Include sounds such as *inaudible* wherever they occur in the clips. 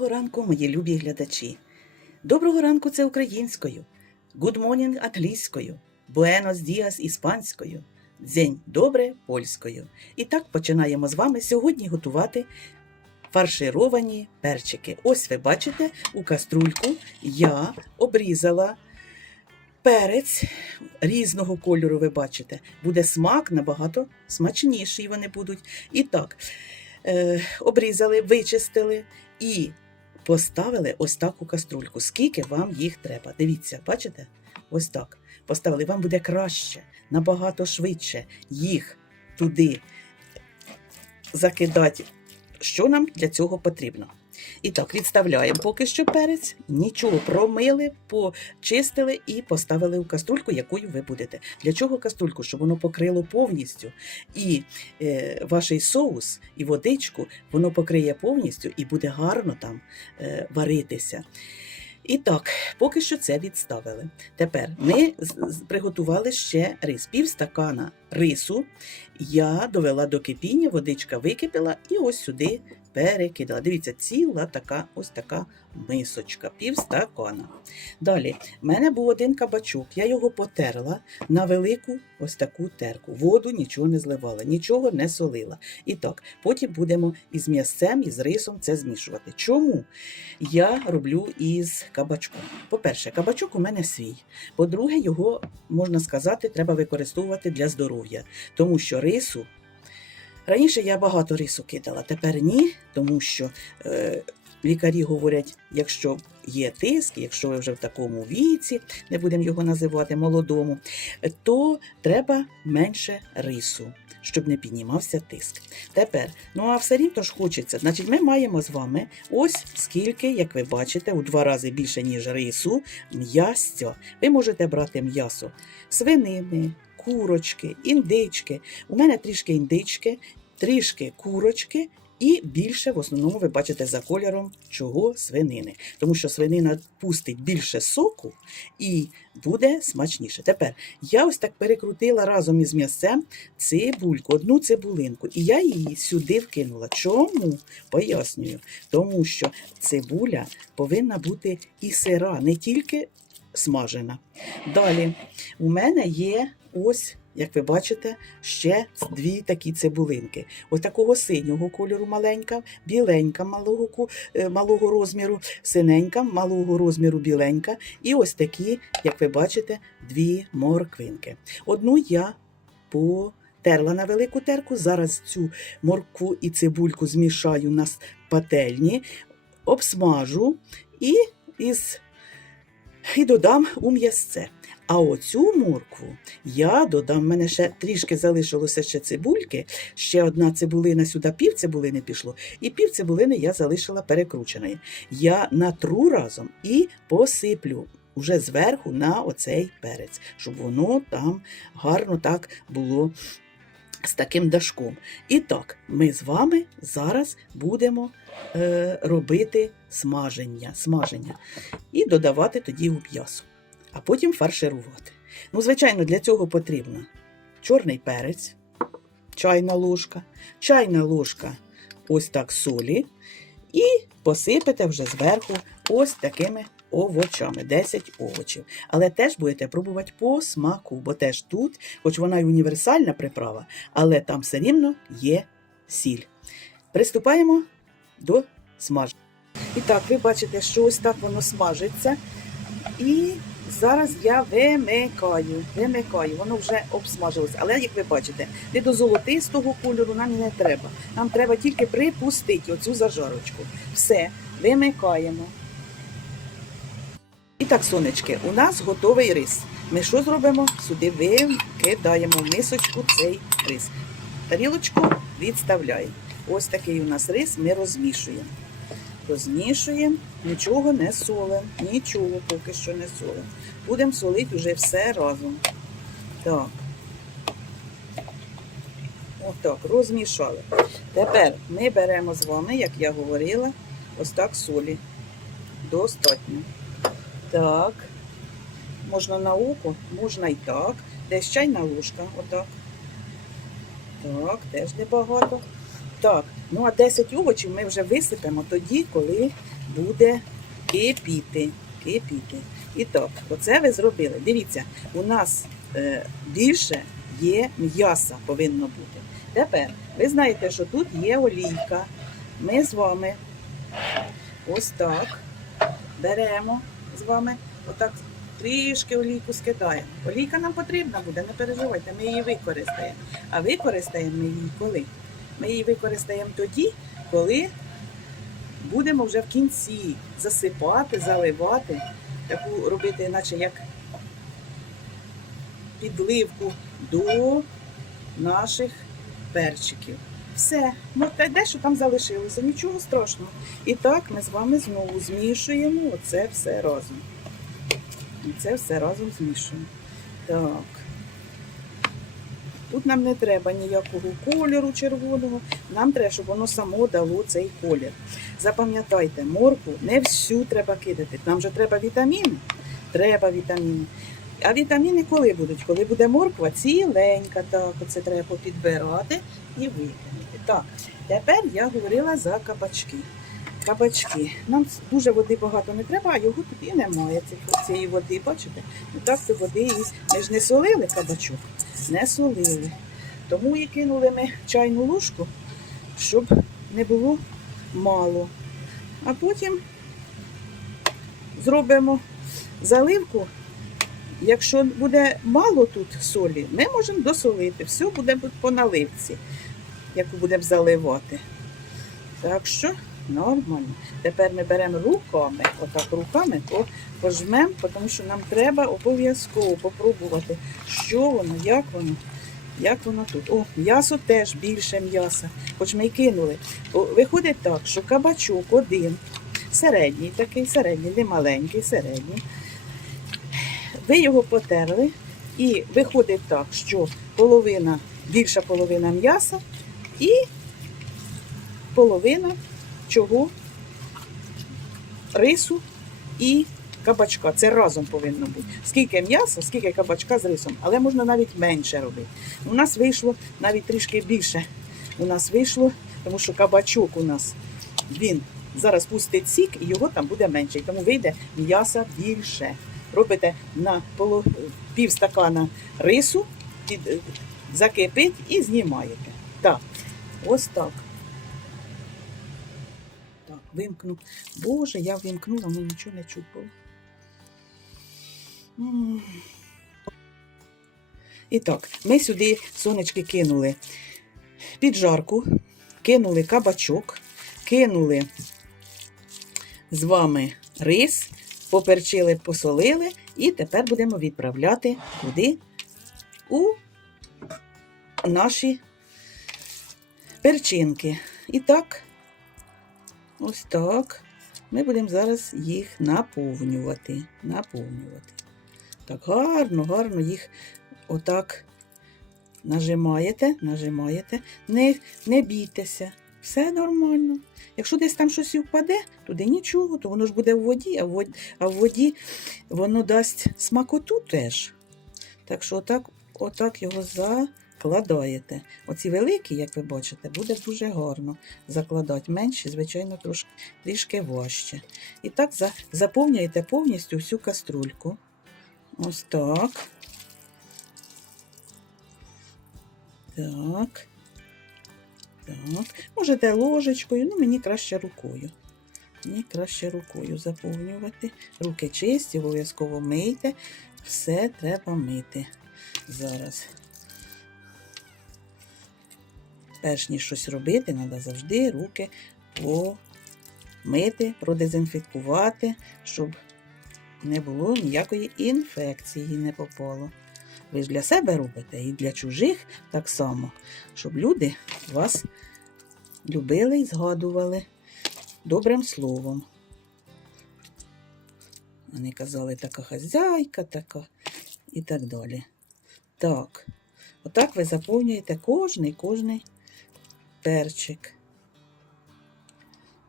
Доброго ранку, мої любі глядачі. Доброго ранку це українською, Good morning англійською, Buenos dias іспанською, Дзень добре польською. І так починаємо з вами сьогодні готувати фаршировані перчики. Ось ви бачите, у каструльку я обрізала перець різного кольору, ви бачите. Буде смак набагато смачніший вони будуть. І так, е, обрізали, вичистили і поставили ось таку каструльку. Скільки вам їх треба? Дивіться, бачите? Ось так. Поставили. Вам буде краще, набагато швидше їх туди закидати. Що нам для цього потрібно? І так, відставляємо поки що перець, нічого промили, почистили і поставили у каструльку, якою ви будете. Для чого каструльку? Щоб воно покрило повністю. І е, ваш соус, і водичку, воно покриє повністю і буде гарно там е, варитися. І так, поки що це відставили. Тепер ми приготували ще рис. Пів стакана рису я довела до кипіння, водичка википіла і ось сюди перекидала. Дивіться, ціла така ось така мисочка, пів стакана. Далі, в мене був один кабачок, я його потерла на велику ось таку терку. Воду нічого не зливала, нічого не солила. І так, потім будемо із м'ясцем, із рисом це змішувати. Чому я роблю із кабачком? По-перше, кабачок у мене свій. По-друге, його, можна сказати, треба використовувати для здоров'я, тому що рису. Раніше я багато рису кидала, тепер ні, тому що е, лікарі говорять, якщо є тиск, якщо ви вже в такому віці, не будемо його називати молодому, то треба менше рису, щоб не піднімався тиск. Тепер, ну а все рівно ж хочеться. Значить, ми маємо з вами ось скільки, як ви бачите, у два рази більше, ніж рису, м'ясця. Ви можете брати м'ясо свинини, курочки, індички. У мене трішки індички, трішки курочки. І більше в основному ви бачите за кольором чого свинини, тому що свинина пустить більше соку і буде смачніше. Тепер я ось так перекрутила разом із м'ясцем цибульку, одну цибулинку, і я її сюди вкинула. Чому? Пояснюю. Тому що цибуля повинна бути і сира, не тільки смажена. Далі у мене є ось. Як ви бачите, ще дві такі цибулинки. Ось такого синього кольору маленька, біленька малого, е, малого розміру, синенька, малого розміру біленька. І ось такі, як ви бачите, дві морквинки. Одну я потерла на велику терку. Зараз цю моркву і цибульку змішаю на пательні, обсмажу і, із, і додам у м'ясце. А оцю моркву я додам, в мене ще трішки залишилося ще цибульки, ще одна цибулина сюди, пів цибулини пішло, і пів цибулини я залишила перекрученою. Я натру разом і посиплю вже зверху на оцей перець, щоб воно там гарно так було з таким дашком. І так, ми з вами зараз будемо е, робити смаження, смаження і додавати тоді у м'ясо а потім фарширувати. Ну, звичайно, для цього потрібно чорний перець, чайна ложка, чайна ложка ось так солі, і посипете вже зверху ось такими овочами, 10 овочів. Але теж будете пробувати по смаку, бо теж тут, хоч вона й універсальна приправа, але там все рівно є сіль. Приступаємо до смаження. І так, ви бачите, що ось так воно смажиться. І зараз я вимикаю, вимикаю, воно вже обсмажилось. Але як ви бачите, не до золотистого кольору нам не треба. Нам треба тільки припустити оцю зажарочку. Все, вимикаємо. І так, сонечки, у нас готовий рис. Ми що зробимо? Сюди викидаємо в мисочку цей рис. Тарілочку відставляємо. Ось такий у нас рис ми розмішуємо. Розмішуємо, нічого не солимо, нічого поки що не солимо. Будемо солити вже все разом. Так. Отак, розмішали. Тепер ми беремо з вами, як я говорила, ось так солі. Достатньо. Так. Можна на око, можна і так. Десь чайна ложка, отак. Так, теж небагато. Так, ну а 10 овочів ми вже висипемо тоді, коли буде кипіти. кипіти. І так, оце ви зробили. Dивіться, у нас е, більше є м'яса повинно бути. Тепер ви знаєте, що тут є олійка. Ми з вами ось так беремо з вами, отак трішки олійку скидаємо. Олійка нам потрібна буде, не переживайте, ми її використаємо. А використаємо ми її коли? Ми її використаємо тоді, коли будемо вже в кінці засипати, заливати, таку робити, наче як підливку до наших перчиків. Все, ну та де там залишилося, нічого страшного. І так ми з вами знову змішуємо оце все разом. Це все разом змішуємо. Так. Тут нам не треба ніякого кольору червоного, нам треба, щоб воно само дало цей колір. Запам'ятайте, морку не всю треба кидати. Нам же треба вітаміни. Треба вітаміни. А вітаміни коли будуть? Коли буде морква ціленька, так, оце треба попідбирати і викинути. Так, тепер я говорила за кабачки. Кабачки. Нам дуже води багато не треба, а його тут і немає цієї води. Бачите? Ну так це води і ми ж не солили кабачок, не солили. Тому і кинули ми чайну ложку, щоб не було мало. А потім зробимо заливку. Якщо буде мало тут солі, ми можемо досолити. Все буде по наливці, яку будемо заливати. Так що нормально. Тепер ми беремо руками, отак руками по- пожмемо, тому що нам треба обов'язково попробувати, що воно, як воно, як воно тут. О, м'ясо теж більше м'яса, хоч ми й кинули. Виходить так, що кабачок один, середній такий, середній, не маленький, середній. Ви його потерли, і виходить так, що половина, більша половина м'яса і половина чого? Рису і кабачка. Це разом повинно бути. Скільки м'яса, скільки кабачка з рисом, але можна навіть менше робити. У нас вийшло навіть трішки більше. У нас вийшло, тому що кабачок у нас він зараз пустить сік і його там буде менше. І тому вийде м'яса більше. Робите на поло, пів стакана рису, закипить і знімаєте. Так, ось так. Так, вимкну. Боже, я вимкнула, але нічого не. М. І так, ми сюди сонечки кинули піджарку, кинули кабачок, кинули з вами рис, поперчили, посолили, і тепер будемо відправляти туди у наші перчинки. І так, ось так. Ми будемо зараз їх наповнювати. Наповнювати. Так, гарно, гарно їх отак нажимаєте, нажимаєте. Не, не бійтеся. Все нормально. Якщо десь там щось і впаде, туди нічого, то воно ж буде в воді, а в воді, а в воді воно дасть смакоту теж. Так що отак, отак його закладаєте. Оці великі, як ви бачите, буде дуже гарно закладати. Менші, звичайно, трошки трішки важче. І так заповнюєте повністю всю каструльку. Ось так. Так. Так. Можете ложечкою, ну мені краще рукою. Мені краще рукою заповнювати. Руки чисті, обов'язково мийте. Все треба мити зараз. Перш ніж щось робити, треба завжди руки помити, продезінфікувати, щоб не було ніякої інфекції, не попало. Ви ж для себе робите і для чужих так само, щоб люди вас любили і згадували добрим словом. Вони казали, така хазяйка, така і так далі. Так, отак ви заповнюєте кожний кожний перчик.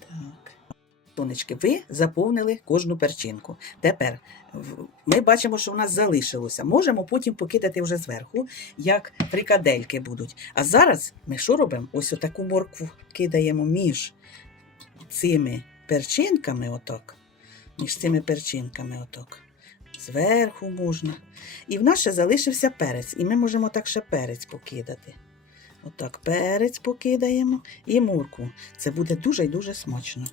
Так. Сонечки, ви заповнили кожну перчинку. Тепер ми бачимо, що в нас залишилося. Можемо потім покидати вже зверху, як фрикадельки будуть. А зараз ми що робимо? Ось отаку моркву кидаємо між цими перчинками отак. Між цими перчинками отак. Зверху можна. І в нас ще залишився перець. І ми можемо так ще перець покидати. Отак перець покидаємо і мурку. Це буде дуже і дуже смачно.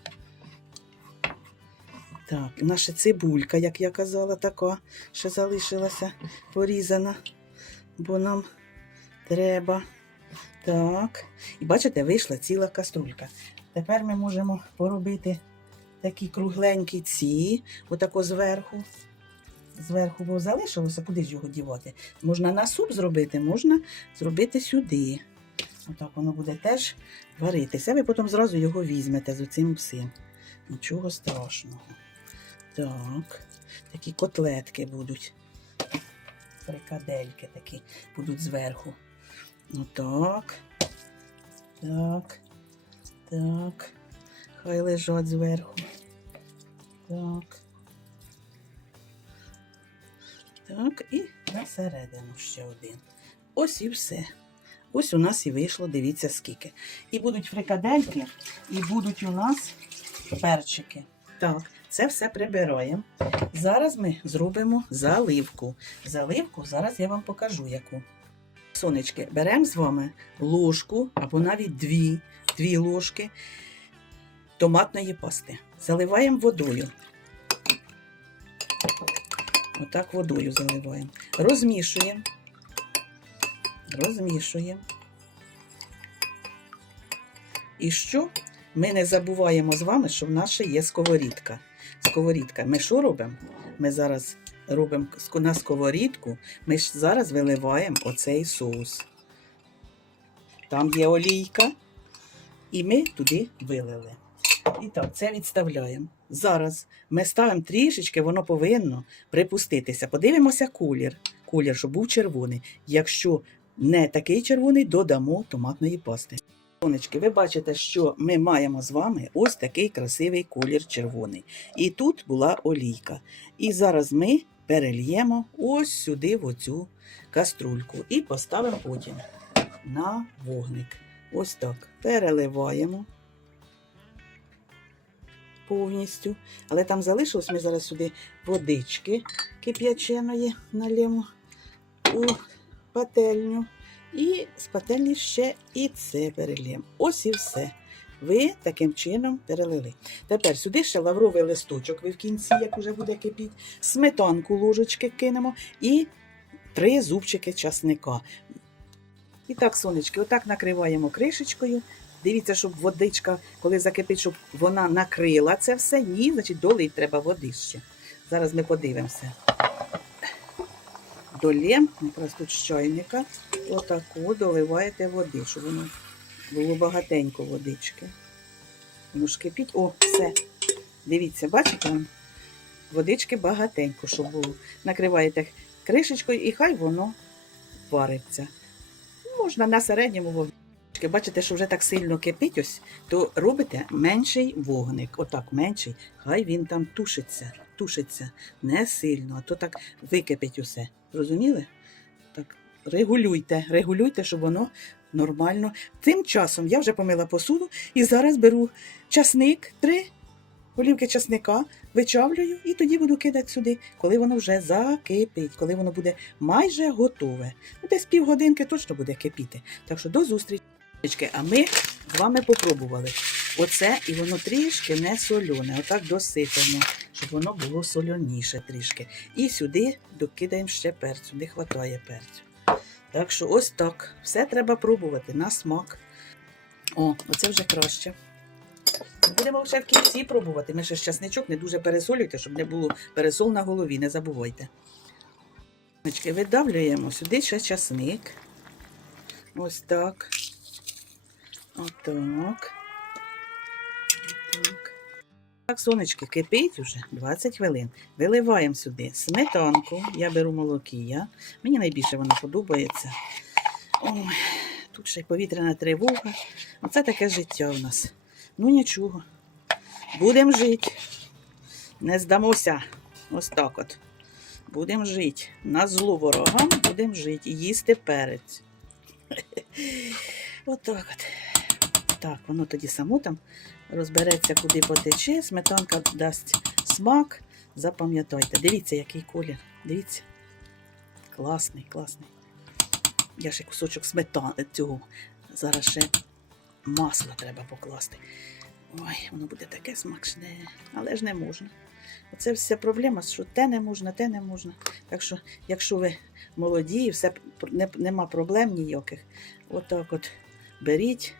Так, наша цибулька, як я казала, така, ще залишилася порізана, бо нам треба. Так. І бачите, вийшла ціла каструлька. Тепер ми можемо поробити такі кругленькі ці, отако зверху. Зверху, бо залишилося, куди ж його дівати? Можна на суп зробити, можна зробити сюди. Отак воно буде теж варитися. Ви потім зразу його візьмете з оцим всім. Нічого страшного. Так, такі котлетки будуть. Фрикадельки такі будуть зверху. Отак. Так. Так. Хай лежать зверху. Так. Так, і на середину ще один. Ось і все. Ось у нас і вийшло, дивіться скільки. І будуть фрикадельки, і будуть у нас перчики. Так, це все прибираємо. Зараз ми зробимо заливку. Заливку зараз я вам покажу яку. Сонечки, беремо з вами ложку або навіть дві, дві ложки томатної пасти. Заливаємо водою. Отак водою заливаємо. Розмішуємо. Розмішуємо. І що? Ми не забуваємо з вами, що в нас є сковорідка. Сковорідка. Ми що робимо? Ми зараз робимо на сковорідку, ми ж зараз виливаємо оцей соус. Там є олійка, і ми туди вилили. І так, це відставляємо. Зараз ми ставимо трішечки, воно повинно припуститися. Подивимося колір. Колір, щоб був червоний. Якщо не такий червоний, додамо томатної пасти. Сонечки, ви бачите, що ми маємо з вами ось такий красивий колір червоний. І тут була олійка. І зараз ми перельємо ось сюди, в оцю каструльку, і поставимо потім на вогник. Ось так. Переливаємо повністю. Але там залишилось, ми зараз сюди водички кип'яченої налємо у пательню. І з пательні ще і це перельємо. Ось і все. Ви таким чином перелили. Тепер сюди ще лавровий листочок, ви в кінці, як вже буде кипіти, сметанку ложечки кинемо і три зубчики часника. І так, сонечки, отак накриваємо кришечкою. Дивіться, щоб водичка, коли закипить, щоб вона накрила це все. Ні, значить долить треба води ще. Зараз ми подивимося. Долєм, якраз тут з чайника, отаку доливаєте води, щоб воно було багатенько водички. Воно ж кипіть. О, все. Дивіться, бачите? Водички багатенько, щоб було. Накриваєте кришечкою і хай воно вариться. Можна на середньому вогні. Бачите, що вже так сильно кипить, ось, то робите менший вогник. Отак, менший. Хай він там тушиться, тушиться не сильно, а то так википить усе. Зрозуміли? Так, регулюйте, регулюйте, щоб воно нормально. Тим часом я вже помила посуду і зараз беру часник, три голівки часника, вичавлюю і тоді буду кидати сюди, коли воно вже закипить, коли воно буде майже готове. Ну, Десь півгодинки точно буде кипіти. Так що до зустрічі. А ми з вами попробували. Оце і воно трішки не соляне. Отак досипемо, щоб воно було соляніше трішки. І сюди докидаємо ще перцю, не вистачає перцю. Так що ось так. Все треба пробувати на смак. О, оце вже краще. Будемо ще в кінці пробувати. Ми ще ж часничок не дуже пересолюйте, щоб не було пересол на голові, не забувайте. Видавлюємо сюди ще часник. Ось так. Отак. Отак. Так, сонечки, кипить уже 20 хвилин. Виливаємо сюди сметанку. Я беру молокія. Мені найбільше вона подобається. Ой, тут ще й повітряна тривога. Оце таке життя у нас. Ну нічого. Будемо жити. Не здамося. Ось так от. Будемо жити. На зло ворогам будемо жити їсти перець. *laughs* Отак от. Так, воно тоді само там розбереться, куди потече, сметанка дасть смак. Запам'ятайте. Дивіться, який колір. Дивіться. Класний, класний. Я ще кусочок сметани цього. Зараз ще масло треба покласти. Ой, воно буде таке смачне, але ж не можна. Оце вся проблема, що те не можна, те не можна. Так що, якщо ви молоді, все не, нема проблем ніяких. Отак от беріть,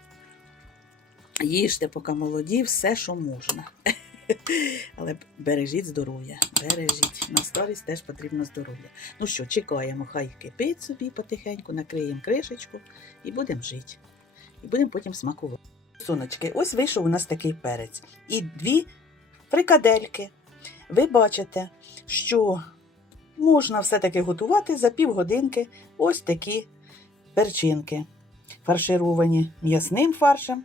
їжте, поки молоді, все, що можна. *laughs* Але бережіть здоров'я, бережіть. На старість теж потрібно здоров'я. Ну що, чекаємо, хай кипить собі потихеньку, накриємо кришечку і будемо жити. І будемо потім смакувати. Сонечки, ось вийшов у нас такий перець. І дві фрикадельки. Ви бачите, що можна все-таки готувати за півгодинки ось такі перчинки, фаршировані м'ясним фаршем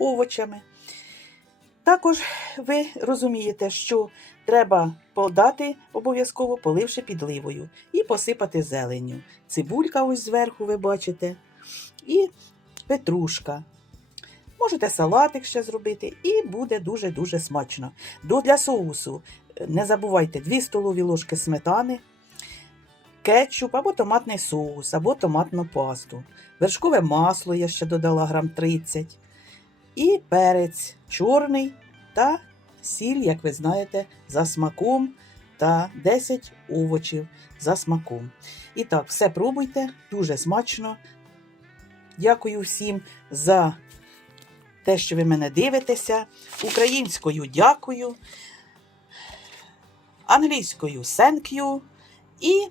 овочами. Також ви розумієте, що треба подати обов'язково, поливши підливою, і посипати зеленню. Цибулька ось зверху, ви бачите, і петрушка. Можете салатик ще зробити, і буде дуже-дуже смачно. До для соусу не забувайте 2 столові ложки сметани, кетчуп або томатний соус, або томатну пасту. Вершкове масло я ще додала грам 30. І перець чорний та сіль, як ви знаєте, за смаком та 10 овочів за смаком. І так, все пробуйте, дуже смачно. Дякую всім за те, що ви мене дивитеся. Українською дякую, англійською thank you і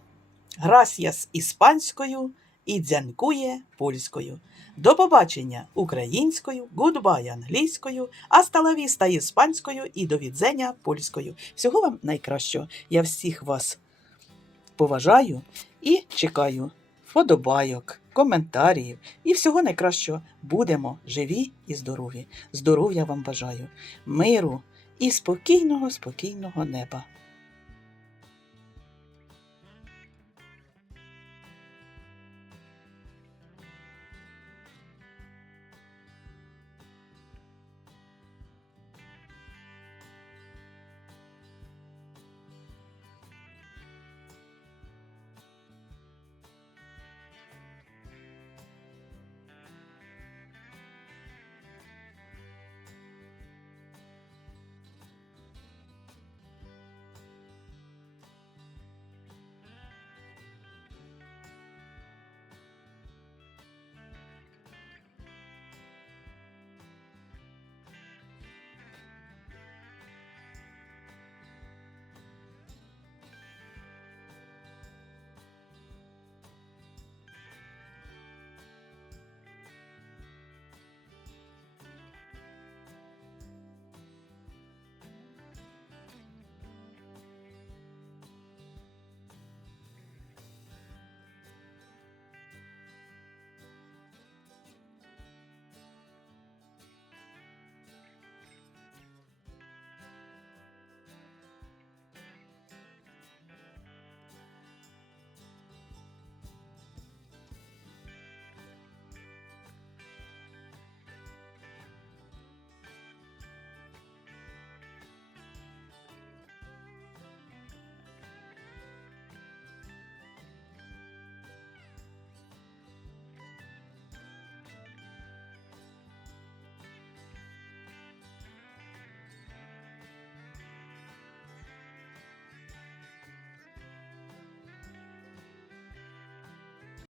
gracias іспанською і дзянкує польською. До побачення українською, гудбай англійською, асталавіста іспанською і до відзення польською. Всього вам найкращого. Я всіх вас поважаю і чекаю вподобайок, коментарів і всього найкращого. Будемо живі і здорові. Здоров'я вам бажаю, миру і спокійного, спокійного неба.